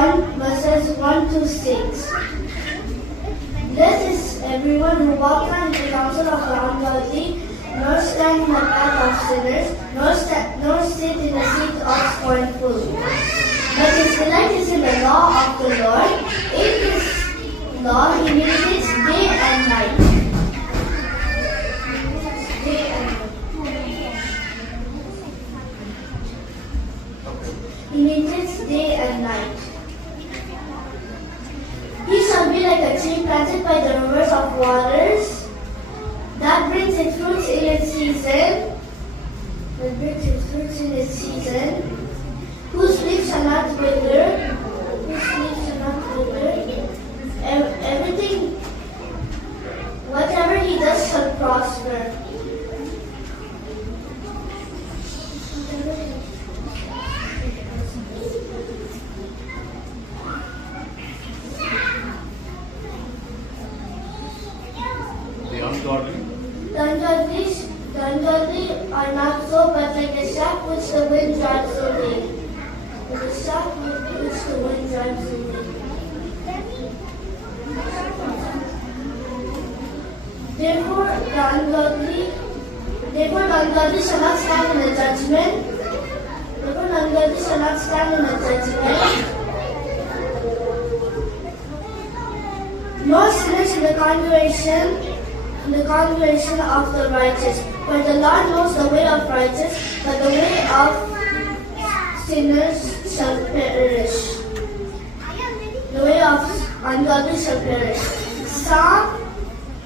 1 verses 1 to 6. Blessed is everyone who walks not in the counsel of the ungodly, nor stand in the path of sinners, nor sit in the seat of scornful. But his delight is in the law of the Lord. In his law he meditates day and night. He meditates day and night. He shall be like a tree planted by the rivers of waters, that brings its fruits in its season, whose leaves shall not wither, everything, whatever he does shall prosper. The ungodly are not so, but like the shaft which the wind drives away. The shaft which the wind drives away. Therefore, the ungodly shall not stand in the judgment. Nor sinners in the congregation of the righteous. For the Lord knows the way of righteous, but the way of sinners shall perish. The way of ungodly shall perish. Psalm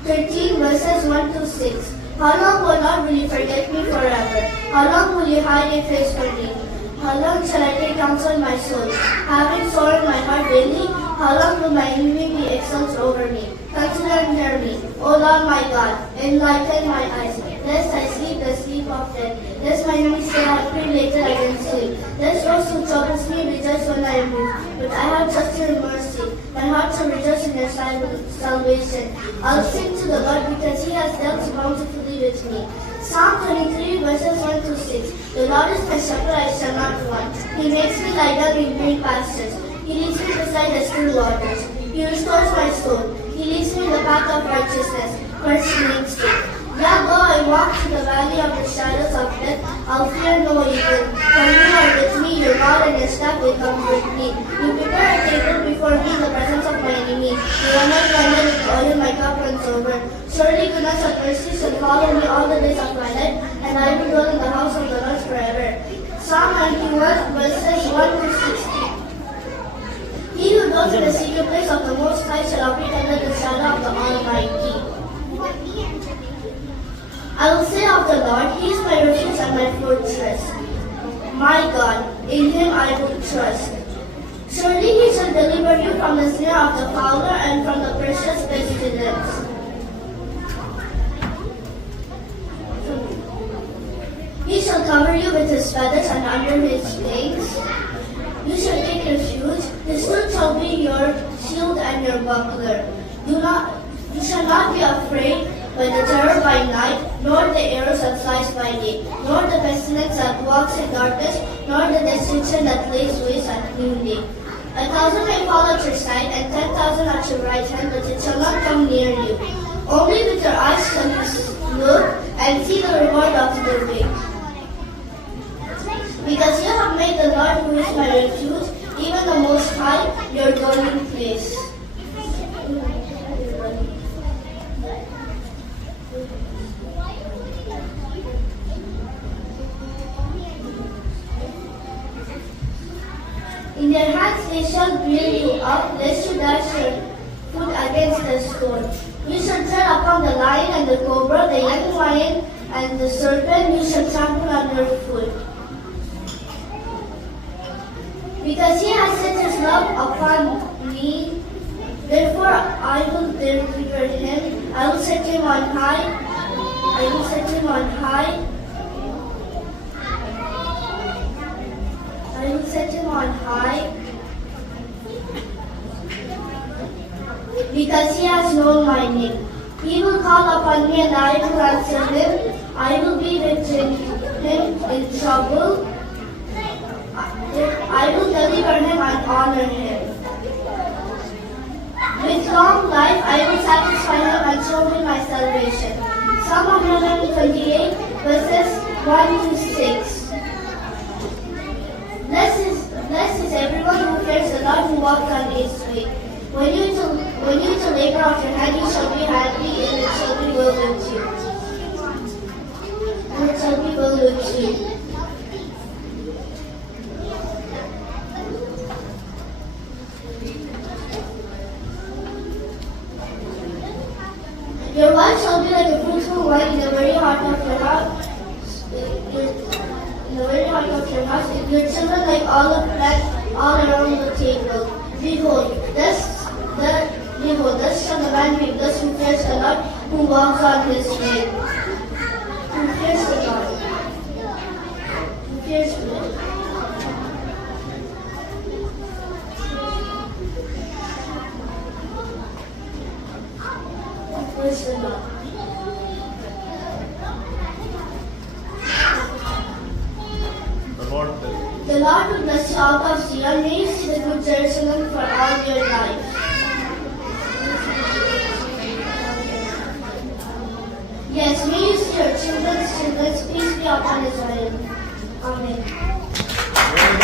13 verses 1 to 6. How long, O Lord, will you forget me forever? How long will you hide your face from me? How long shall I take counsel in my soul, having sore in my heart daily? How long will my enemy be exalted over me? Consider and hear me, O Lord my God, enlighten my eyes, lest I sleep the sleep of death, lest my enemies say I pray later I can sleep, lest those who troubles me rejoice when I am moved. But I have trusted in mercy, my heart shall rejoice in your salvation. I'll sing to the Lord because he has dealt bountifully with me. Psalm 23 verses 1 to 6. The Lord is my shepherd, I shall not want. He makes me lie down in green pastures. He leads me beside the still waters. He restores my soul. He leads me in the path of righteousness for his name's sake. Yea, though I walk through the valley of the shadows of death, I'll fear no evil. For you are with me, your rod and your staff will comfort me. You prepare a table before me in the presence of my enemy. You anoint my head with oil, my cup runs over. Surely goodness and mercy shall follow me all the days of my life, and I will dwell in the house of the Lord forever. Psalm 91 verses 1 to 16. He who dwells in the secret place of the Most High shall abide under the shadow of the Almighty. I will say of the Lord, He is my refuge and my fortress. My God, in Him I will trust. Surely He shall deliver you from the snare of the fowler and from the precious pestilence. He shall cover you with His feathers, and under His wings you shall take refuge. His truth shall be your shield and your buckler. You shall not be afraid by the terror by night, nor the arrows that flies by day, nor the pestilence that walks in darkness, nor the destruction that lays waste at noonday. 1,000 may fall at your side, and 10,000 at your right hand, but it shall not come near you. Only with your eyes shall you look and see the reward of the wicked. Because you have made the Lord, who is my refuge, even the Most High, your dwelling place. In their hands they shall bear you up, lest you dash your foot against the stone. You shall tread upon the lion and the cobra, the young lion and the serpent you shall trample underfoot. Because He has set His love upon me, therefore I will deliver Him. I will set Him on high. I will set Him on high. I will set Him on high. Because He has known my name. He will call upon me and I will answer Him. I will be with Him in trouble. I will deliver Him and honor Him. show me my salvation. Psalm 128 verses 1 to 6. Blessed is everyone who fears the Lord, who walks on his way. When you to labor of your hand, you shall be happy, and it shall be well with you. And it shall be well with you. Your wife shall be like a fruitful vine in the very heart of your house. In the very heart of your house, and your children like olive plants all around the table. Behold, thus shall the man be blessed who fears the Lord, who walks on his way. Who fears the Lord. Who fears the Lord. Who fears the Lord. The Lord will bless you out of Zion. May you see the good Jerusalem for all your life. Yes, may you see your children's peace be upon Israel. Amen.